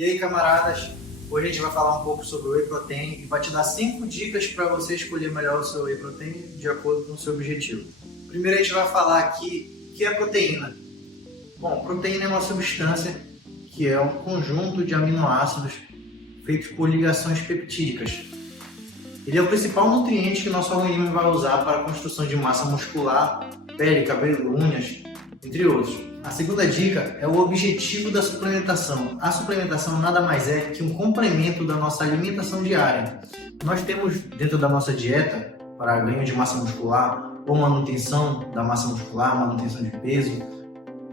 E aí, camaradas, hoje a gente vai falar um pouco sobre o Whey Protein e vai te dar 5 dicas para você escolher melhor o seu Whey Protein de acordo com o seu objetivo. Primeiro a gente vai falar aqui o que é proteína. Bom, proteína é uma substância que é um conjunto de aminoácidos feitos por ligações peptídicas. Ele é o principal nutriente que nosso organismo vai usar para a construção de massa muscular, pele, cabelo, unhas, entre outros. A segunda dica é o objetivo da suplementação. A suplementação nada mais é que um complemento da nossa alimentação diária. Nós temos dentro da nossa dieta, para ganho de massa muscular ou manutenção da massa muscular, manutenção de peso,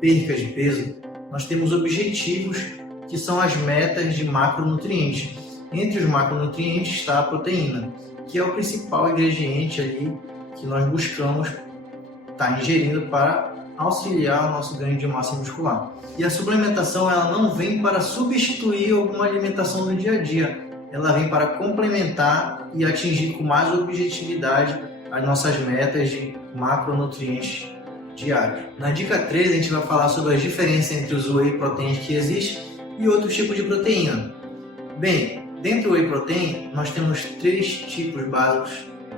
perca de peso, nós temos objetivos que são as metas de macronutrientes. Entre os macronutrientes está a proteína, que é o principal ingrediente ali que nós buscamos estar ingerindo para auxiliar o nosso ganho de massa muscular. E a suplementação ela não vem para substituir alguma alimentação do dia a dia, ela vem para complementar e atingir com mais objetividade as nossas metas de macronutrientes diários. Na dica 3 a gente vai falar sobre as diferenças entre os whey proteins que existem e outros tipos de proteína. Bem, dentro do whey protein nós temos 3 tipos básicos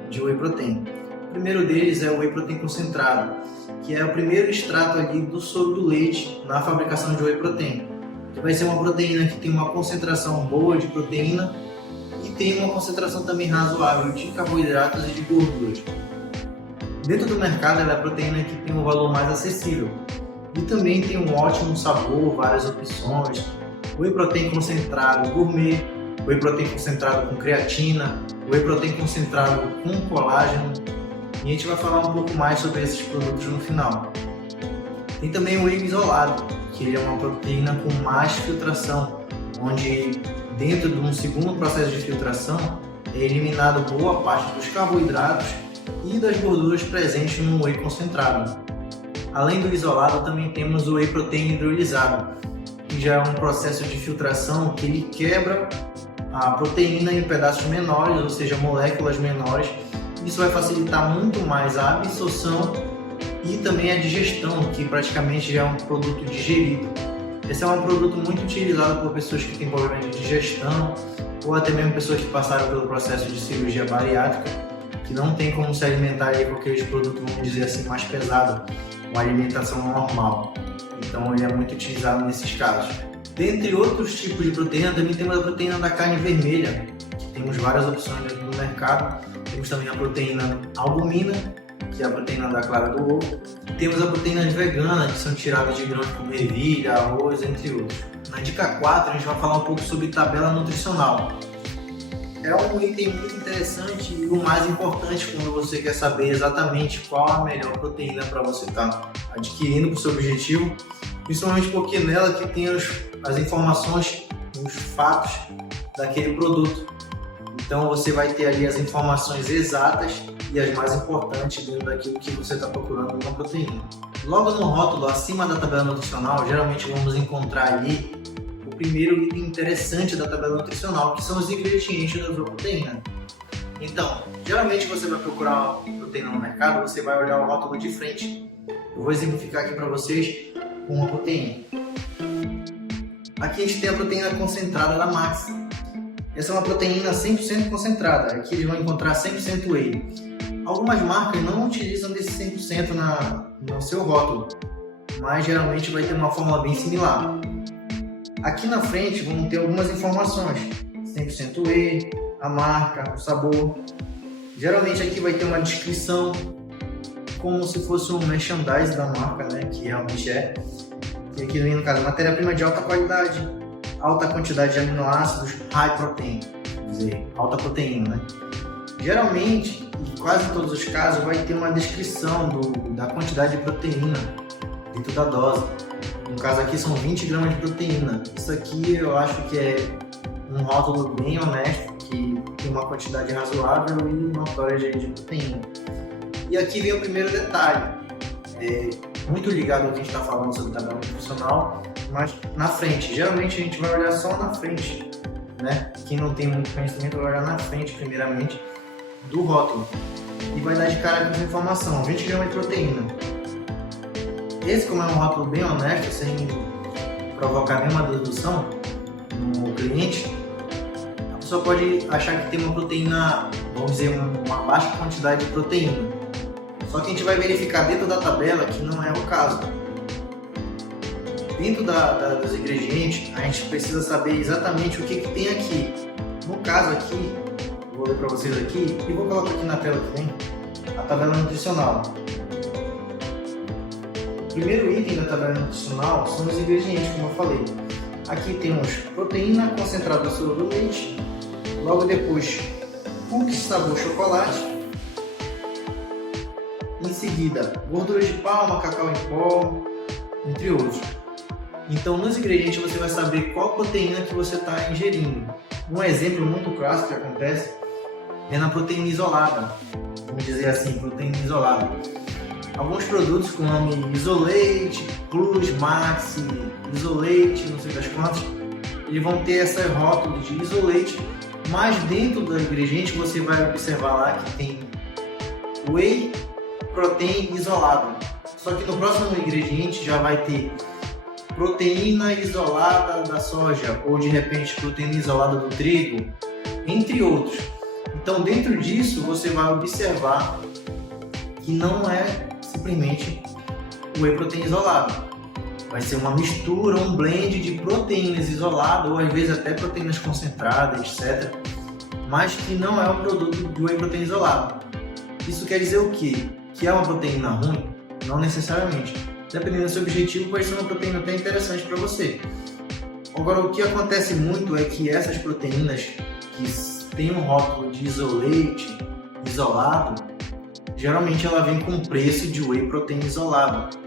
de whey protein. O primeiro deles é o whey protein concentrado, que é o primeiro extrato ali do soro do leite na fabricação de whey protein. Que vai ser uma proteína que tem uma concentração boa de proteína e tem uma concentração também razoável de carboidratos e de gorduras. Dentro do mercado ela é a proteína que tem um valor mais acessível e também tem um ótimo sabor, várias opções. Whey protein concentrado gourmet, whey protein concentrado com creatina, whey protein concentrado com colágeno. E a gente vai falar um pouco mais sobre esses produtos no final. Tem também o whey isolado, que ele é uma proteína com mais filtração, onde dentro de um segundo processo de filtração é eliminado boa parte dos carboidratos e das gorduras presentes no whey concentrado. Além do isolado, também temos o whey protein hidrolisado, que já é um processo de filtração que ele quebra a proteína em pedaços menores, ou seja, moléculas menores. Isso vai facilitar muito mais a absorção e também a digestão, que praticamente já é um produto digerido. Esse é um produto muito utilizado por pessoas que têm problema de digestão ou até mesmo pessoas que passaram pelo processo de cirurgia bariátrica, que não tem como se alimentar com aqueles produtos, vamos dizer assim, mais pesados, uma alimentação normal. Então ele é muito utilizado nesses casos. Dentre outros tipos de proteína, também temos a proteína da carne vermelha, que temos várias opções dentro do mercado. Temos também a proteína albumina, que é a proteína da clara do ovo. Temos a proteína vegana, que são tiradas de grãos como ervilha, arroz, entre outros. Na dica 4, a gente vai falar um pouco sobre tabela nutricional. É um item muito interessante e o mais importante quando você quer saber exatamente qual a melhor proteína para você estar adquirindo para o seu objetivo, principalmente porque nela que tem as informações, os fatos daquele produto. Então você vai ter ali as informações exatas e as mais importantes dentro daquilo que você está procurando na proteína. Logo no rótulo, acima da tabela nutricional, geralmente vamos encontrar ali o primeiro item interessante da tabela nutricional, que são os ingredientes da sua proteína. Então, geralmente você vai procurar uma proteína no mercado, você vai olhar o rótulo de frente. Eu vou exemplificar aqui para vocês com uma proteína. Aqui a gente tem a proteína concentrada da Max. Essa é uma proteína 100% concentrada, aqui eles vão encontrar 100% whey. Algumas marcas não utilizam desse 100% no seu rótulo, mas geralmente vai ter uma fórmula bem similar. Aqui na frente vão ter algumas informações, 100% whey, a marca, o sabor. Geralmente aqui vai ter uma descrição, como se fosse um merchandise da marca, né, que realmente é. E aqui no caso, matéria-prima de alta qualidade, alta quantidade de aminoácidos, high protein, quer dizer, alta proteína, né? Geralmente, em quase todos os casos, vai ter uma descrição da quantidade de proteína dentro da dose. No caso aqui são 20 gramas de proteína. Isso aqui eu acho que é um rótulo bem honesto, que tem uma quantidade razoável e notória de proteína. E aqui vem o primeiro detalhe, muito ligado ao que a gente está falando sobre tabela nutricional, mas na frente. Geralmente a gente vai olhar só na frente, né? Quem não tem muito conhecimento vai olhar na frente, primeiramente, do rótulo. E vai dar de cara com essa informação, 20 gramas de proteína. Esse, como é um rótulo bem honesto, sem provocar nenhuma dedução, no cliente, a pessoa pode achar que tem uma proteína, vamos dizer, uma baixa quantidade de proteína. Só que a gente vai verificar dentro da tabela que não é o caso. Dentro dos ingredientes, a gente precisa saber exatamente o que tem aqui. No caso aqui, vou ler para vocês aqui e vou colocar aqui na tela também a tabela nutricional. O primeiro item da tabela nutricional são os ingredientes, como eu falei. Aqui temos proteína concentrada do soro do leite, logo depois cookies sabor chocolate, em seguida gordura de palma, cacau em pó, entre outros. Então nos ingredientes você vai saber qual proteína que você está ingerindo. Um exemplo muito clássico que acontece é na proteína isolada, vamos dizer assim, proteína isolada. Alguns produtos com o nome Isolate, Plus, Maxi, Isolate, não sei das quantas, eles vão ter essa rótulo de Isolate, mas dentro do ingrediente você vai observar lá que tem Whey Protein isolado. Só que no próximo ingrediente já vai ter proteína isolada da soja, ou de repente proteína isolada do trigo, entre outros. Então dentro disso você vai observar que não é simplesmente o whey protein isolado. Vai ser uma mistura, um blend de proteínas isoladas, ou às vezes até proteínas concentradas, etc. Mas que não é um produto de whey protein isolado. Isso quer dizer o quê? Que é uma proteína ruim? Não necessariamente. Dependendo do seu objetivo, pode ser uma proteína até interessante para você. Agora, o que acontece muito é que essas proteínas que têm um rótulo de isolate, isolado, geralmente ela vem com preço de whey protein isolado.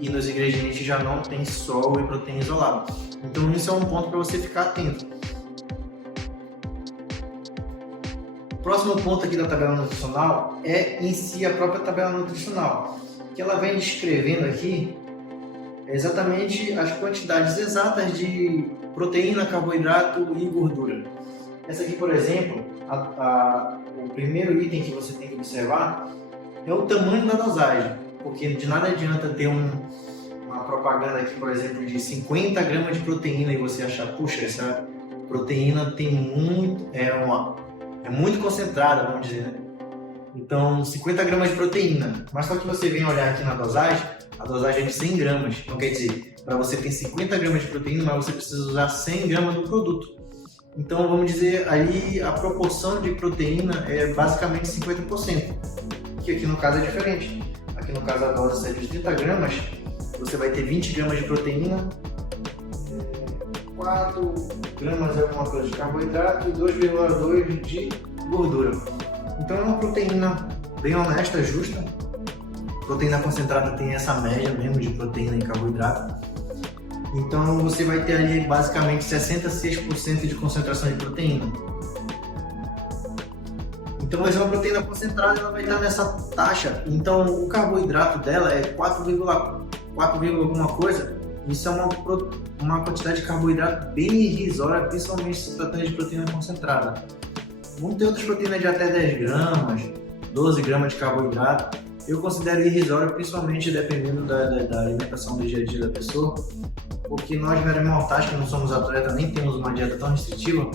E nos ingredientes já não tem só o whey protein isolado. Então isso é um ponto para você ficar atento. O próximo ponto aqui da tabela nutricional é em si a própria tabela nutricional, que ela vem descrevendo aqui exatamente as quantidades exatas de proteína, carboidrato e gordura. Essa aqui, por exemplo, o primeiro item que você tem que observar é o tamanho da dosagem, porque de nada adianta ter uma propaganda aqui, por exemplo, de 50 gramas de proteína e você achar, puxa, essa proteína tem muito, é muito concentrada, vamos dizer, né? Então, 50 gramas de proteína, mas só que você vem olhar aqui na dosagem, a dosagem é de 100 gramas, então quer dizer, para você ter 50 gramas de proteína, mas você precisa usar 100 gramas do produto. Então, vamos dizer, ali a proporção de proteína é basicamente 50%, que aqui no caso é diferente. Aqui no caso a dose é de 30 gramas, você vai ter 20 gramas de proteína, 4 gramas é alguma coisa de carboidrato e 2,2 de gordura. Então é uma proteína bem honesta, justa. Proteína concentrada tem essa média mesmo de proteína e carboidrato. Então você vai ter ali basicamente 66% de concentração de proteína. Então vai ser uma proteína concentrada, ela vai estar nessa taxa. Então o carboidrato dela é 4, alguma coisa. Isso é uma quantidade de carboidrato bem irrisória, principalmente se tratando de proteína concentrada. Vão ter outras proteínas de até 10 gramas, 12 gramas de carboidrato. Eu considero irrisório, principalmente dependendo da alimentação do dia a dia da pessoa, porque nós, meros mortais, que não somos atletas, nem temos uma dieta tão restritiva,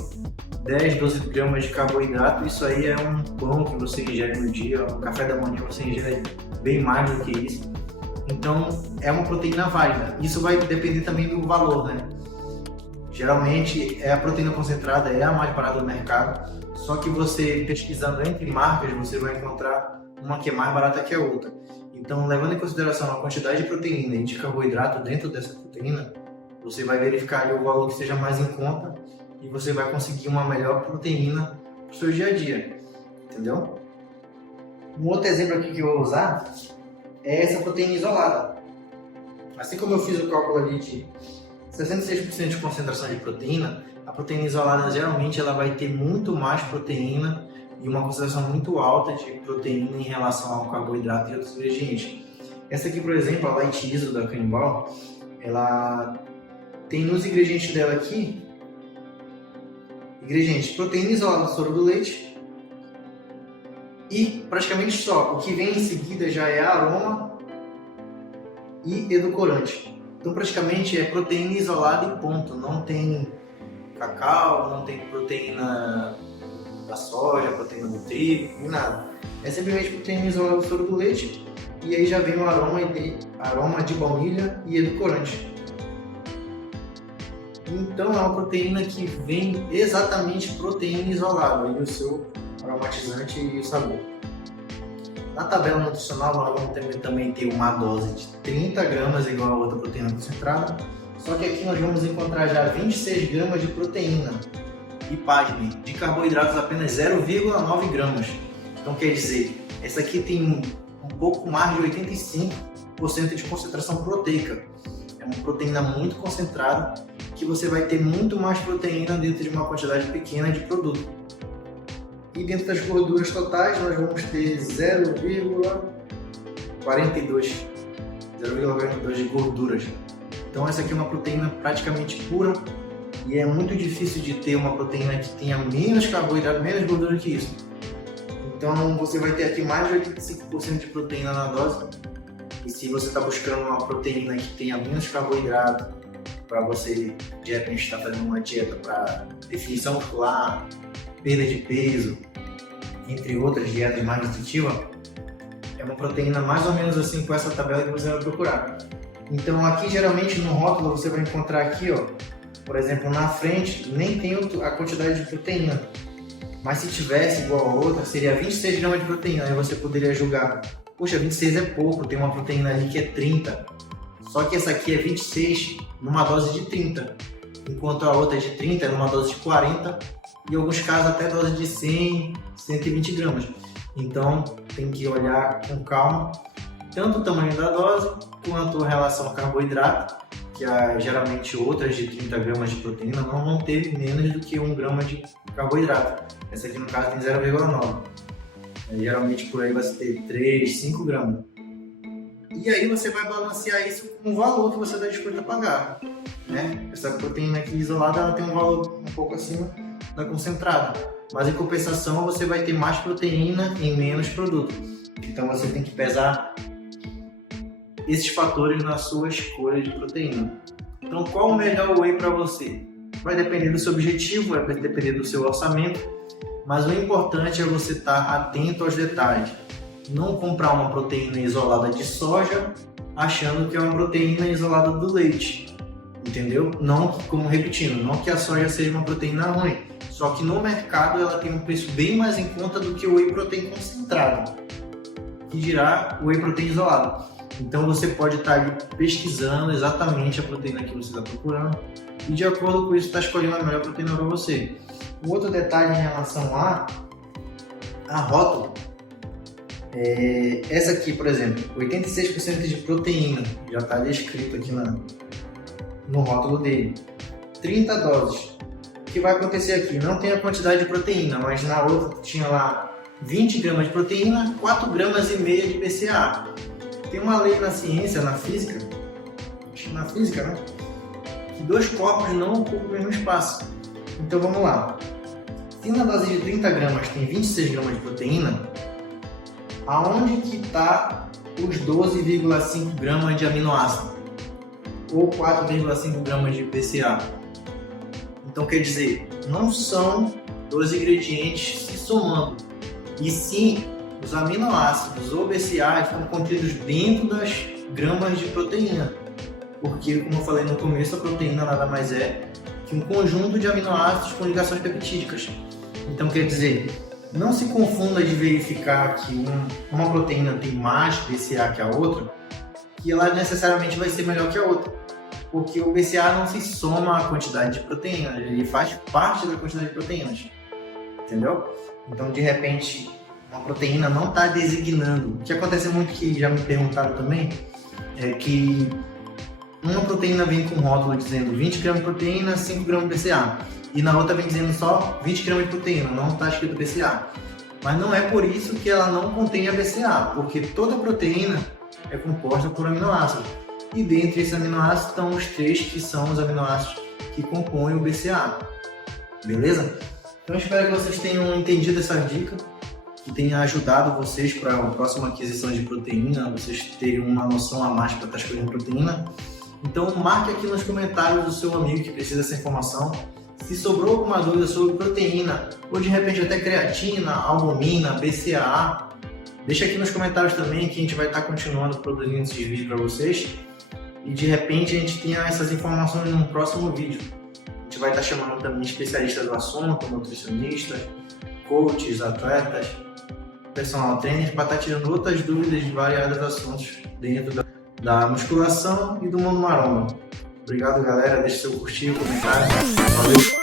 10, 12 gramas de carboidrato, isso aí é um pão que você ingere no dia, um café da manhã você ingere bem mais do que isso. Então, é uma proteína válida. Isso vai depender também do valor, né? Geralmente, a proteína concentrada é a mais barata do mercado, só que você pesquisando entre marcas, você vai encontrar uma que é mais barata que a outra. Então, levando em consideração a quantidade de proteína e de carboidrato dentro dessa proteína, você vai verificar aí o valor que seja mais em conta e você vai conseguir uma melhor proteína para o seu dia a dia, entendeu? Um outro exemplo aqui que eu vou usar é essa proteína isolada. Assim como eu fiz o cálculo ali de 66% de concentração de proteína, a proteína isolada geralmente ela vai ter muito mais proteína e uma concentração muito alta de proteína em relação ao carboidrato e outros ingredientes. Essa aqui, por exemplo, a Light Iso da Cannibal, ela tem nos ingredientes dela aqui, ingredientes proteína isolada do soro do leite e praticamente só. O que vem em seguida já é aroma e edulcorante. Então praticamente é proteína isolada e ponto, não tem cacau, não tem proteína da soja, proteína do trigo, nem nada. É simplesmente proteína isolada do soro do leite e aí já vem o aroma de baunilha e edulcorante. Então é uma proteína que vem exatamente proteína isolada, aí o seu aromatizante e o sabor. Na tabela nutricional nós vamos também ter uma dose de 30 gramas igual a outra proteína concentrada, só que aqui nós vamos encontrar já 26 gramas de proteína e, pasme, de carboidratos apenas 0,9 gramas. Então quer dizer, essa aqui tem um pouco mais de 85% de concentração proteica. É uma proteína muito concentrada que você vai ter muito mais proteína dentro de uma quantidade pequena de produto. E dentro das gorduras totais nós vamos ter 0,42 de gorduras. Então essa aqui é uma proteína praticamente pura e é muito difícil de ter uma proteína que tenha menos carboidrato, menos gordura que isso. Então você vai ter aqui mais de 85% de proteína na dose. E se você está buscando uma proteína que tenha menos carboidrato, para você de repente estar fazendo uma dieta para definição muscular, perda de peso, entre outras dietas mais nutritivas, é uma proteína mais ou menos assim com essa tabela que você vai procurar. Então aqui geralmente no rótulo você vai encontrar aqui, ó, por exemplo, na frente nem tem a quantidade de proteína, mas se tivesse igual a outra seria 26 gramas de proteína, aí você poderia julgar, poxa, 26 é pouco, tem uma proteína ali que é 30, só que essa aqui é 26 numa dose de 30, enquanto a outra é de 30 é numa dose de 40, e em alguns casos até dose de 100, 120 gramas. Então tem que olhar com calma tanto o tamanho da dose quanto a relação ao carboidrato, que geralmente outras de 30 gramas de proteína não vão ter menos do que 1 grama de carboidrato. Essa aqui no caso tem 0,9. Geralmente por aí vai ter 3, 5 gramas. E aí você vai balancear isso com o valor que você está disposto a pagar, né? Essa proteína aqui isolada ela tem um valor um pouco acima da concentrada, mas em compensação você vai ter mais proteína em menos produto. Então você tem que pesar esses fatores na sua escolha de proteína. Então qual o melhor whey para você? Vai depender do seu objetivo, vai depender do seu orçamento, mas o importante é você estar atento aos detalhes. Não comprar uma proteína isolada de soja achando que é uma proteína isolada do leite, entendeu? Não, como repetindo, não que a soja seja uma proteína ruim, só que no mercado ela tem um preço bem mais em conta do que o whey protein concentrado, que dirá o whey protein isolado. Então você pode estar ali pesquisando exatamente a proteína que você está procurando e de acordo com isso está escolhendo a melhor proteína para você. Um outro detalhe em relação a rótulo, essa aqui, por exemplo, 86% de proteína, já está descrito aqui no rótulo dele, 30 doses. O que vai acontecer aqui? Não tem a quantidade de proteína, mas na outra tinha lá 20 gramas de proteína, 4 gramas e meia de BCAA. Tem uma lei na ciência, na física, né? Que dois corpos não ocupam o mesmo espaço. Então vamos lá. Se na dose de 30 gramas tem 26 gramas de proteína, aonde que está os 12,5 gramas de aminoácido? Ou 4,5 gramas de BCAA? Então quer dizer, não são dois ingredientes se somando, e sim os aminoácidos ou BCAA estão contidos dentro das gramas de proteína. Porque, como eu falei no começo, a proteína nada mais é que um conjunto de aminoácidos com ligações peptídicas. Então quer dizer, não se confunda de verificar que uma proteína tem mais BCAA que a outra, que ela necessariamente vai ser melhor que a outra. Porque o BCAA não se soma à quantidade de proteína, ele faz parte da quantidade de proteínas. Entendeu? Então, de repente, uma proteína não está designando. O que acontece muito, que já me perguntaram também, é que uma proteína vem com rótulo dizendo 20 gramas de proteína, 5 gramas de BCAA. E na outra vem dizendo só 20 gramas de proteína, não está escrito BCAA. Mas não é por isso que ela não contém a BCAA, porque toda proteína é composta por aminoácidos. E dentre esses aminoácidos estão os 3 que são os aminoácidos que compõem o BCAA. Beleza? Então eu espero que vocês tenham entendido essa dica, que tenha ajudado vocês para a próxima aquisição de proteína, vocês terem uma noção a mais para estar escolhendo proteína. Então marque aqui nos comentários o seu amigo que precisa dessa informação. Se sobrou alguma dúvida sobre proteína, ou de repente até creatina, albumina, BCAA, deixa aqui nos comentários também que a gente vai estar continuando produzindo esses vídeos para vocês. E de repente a gente tenha essas informações num próximo vídeo. A gente vai estar chamando também especialistas do assunto, nutricionistas, coaches, atletas, personal trainers, para estar tirando outras dúvidas de variados assuntos dentro da musculação e do mundo maromba. Obrigado, galera. Deixe seu curtir, comentário. Valeu!